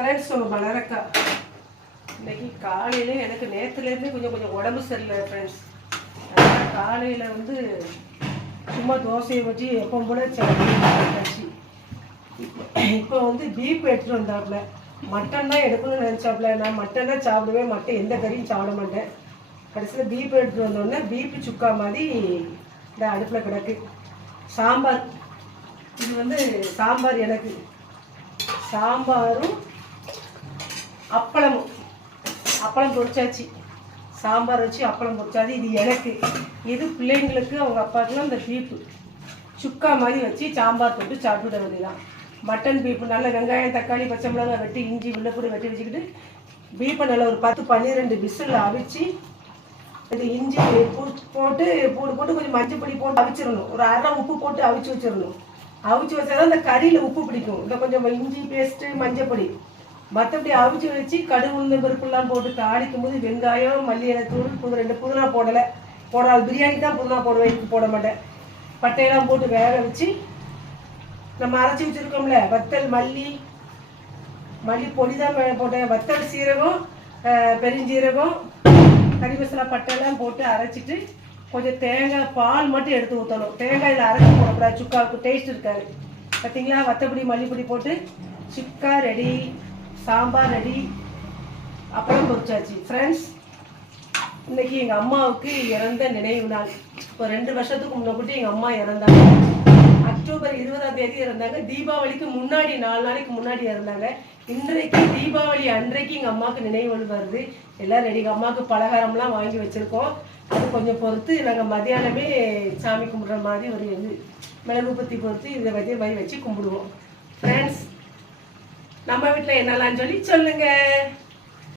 Friends நம்ம வளரக்கா இன்னைக்கு காலையில எனக்கு நேற்றுலேருந்து கொஞ்சம் உடம்பு சரியில்லை ஃப்ரெண்ட்ஸ். அதனால் காலையில் வந்து சும்மா தோசையை வச்சு எப்போ போல வச்சு இப்போ வந்து பீப் எடுத்துகிட்டு வந்தாப்புல. மட்டன் தான் எடுக்கணும்னு நினச்சாப்புல. நான் மட்டன் தான் சாப்பிடுவேன், மட்டன் எந்த கறியும் சாப்பிட மாட்டேன். கடைசியில் பீப் எடுத்துகிட்டு வந்தோடனே பீப்பு சுக்கா மாதிரி இந்த அடுப்பில் கிடக்கு. சாம்பார், இது வந்து சாம்பார் எனக்கு. சாம்பாரும் அப்பளமும், அப்பளம் பொரிச்சாச்சு. சாம்பார் வச்சு அப்பளம் பொரிச்சாச்சு. இது எனக்கு, இது பிள்ளைங்களுக்கு அவங்க அப்பாவுக்குலாம் இந்த பீப்பு சுக்கா மாதிரி வச்சு சாம்பார் போட்டு சாப்பிட வேண்டியதான். மட்டன் பீப்பு நல்ல வெங்காயம் தக்காளி பச்சை மிளகாய் வெட்டி இஞ்சி வெள்ளைப்பூடி வெட்டி வச்சுக்கிட்டு பீப்பை நல்லா ஒரு 10-12 விசில் அவிச்சு இது இஞ்சி போட்டு கொஞ்சம் மஞ்சள் பொடி போட்டு அவிச்சிடணும். ஒரு அரை உப்பு போட்டு அவிச்சு வச்சிடணும். அவிச்சு வச்சாதான் இந்த கறியில் உப்பு பிடிக்கும். இந்த கொஞ்சம் இஞ்சி பேஸ்ட்டு மஞ்சள் பொடி மற்றபடி அவிச்சு வச்சு கடுகு உளுந்த பருப்புலாம் போட்டு தாளிக்கும் போது வெங்காயம் மல்லி இலை தூள் 2 புதினா போடாது. பிரியாணி தான் புதினா போடுவேன், போட மாட்டேன். பட்டையெல்லாம் போட்டு வேக வச்சு நம்ம அரைச்சி வச்சுருக்கோம்ல வத்தல் மல்லி பொடி தான் போட்டேன். வத்தல் சீரகம் பெருஞ்சீரகம் கறி மசாலா பட்டையெல்லாம் போட்டு அரைச்சிட்டு கொஞ்சம் தேங்காய் பால் மட்டும் எடுத்து ஊற்றணும். தேங்காயில் அரைச்சி போடக்கூடாது, சுக்காவுக்கு டேஸ்ட் இருக்காது. பார்த்தீங்களா, வத்தப்பொடி மல்லிப்பொடி போட்டு சுக்கா ரெடி, சாம்பார் ரெடி, அப்பளம் பொரிச்சாச்சு. ஃப்ரெண்ட்ஸ், இன்னைக்கு எங்கள் அம்மாவுக்கு இறந்த நினைவு நாள். இப்போ 2 வருஷத்துக்கு முன்னாடி எங்கள் அம்மா இறந்தாங்க. அக்டோபர் 20ஆம் தேதி இறந்தாங்க. தீபாவளிக்கு முன்னாடி 4 நாளைக்கு முன்னாடி இறந்தாங்க. இன்றைக்கு தீபாவளி அன்றைக்கு எங்கள் அம்மாவுக்கு நினைவு வருது. எல்லாம் ரெடி. எங்கள் அம்மாவுக்கு பலகாரம்லாம் வாங்கி வச்சுருக்கோம். அது கொஞ்சம் பொறுத்து நாங்கள் மதியானமே சாமி கும்பிட்ற மாதிரி ஒரு மிளகு பத்தி பொறுத்து இந்த மாதிரி வச்சு கும்பிடுவோம். ஃப்ரெண்ட்ஸ், நம்ம வீட்டில் என்னெல்லாம் சொல்லுங்க.